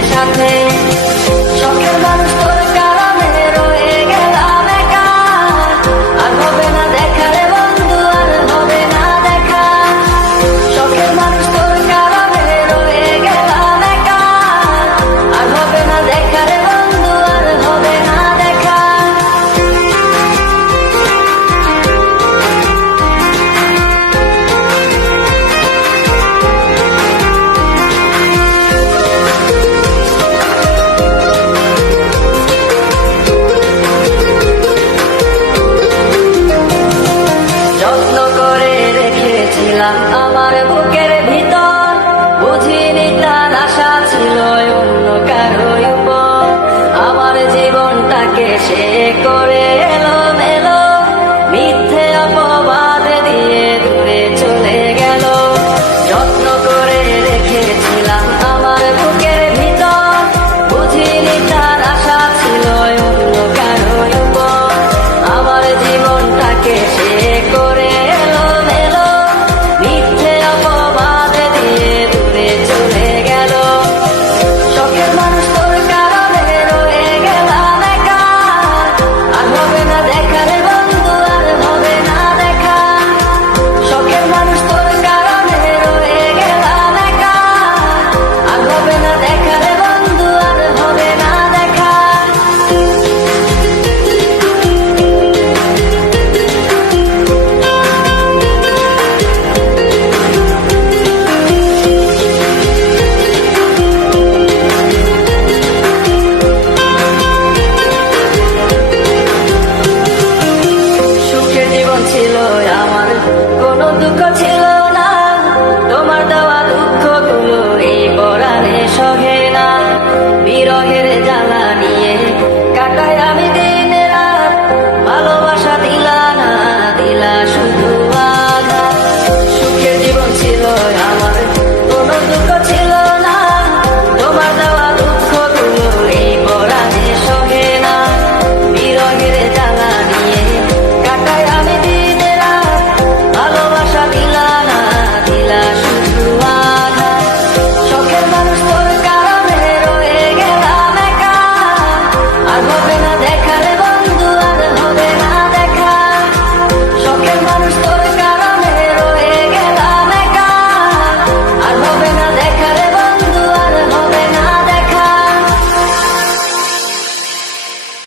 échappée. want to look at it. দুঃখ ছিল না। তোমার দেওয়া দুঃখগুলো এই পরাণে সহে না। বিরহের জ্বালা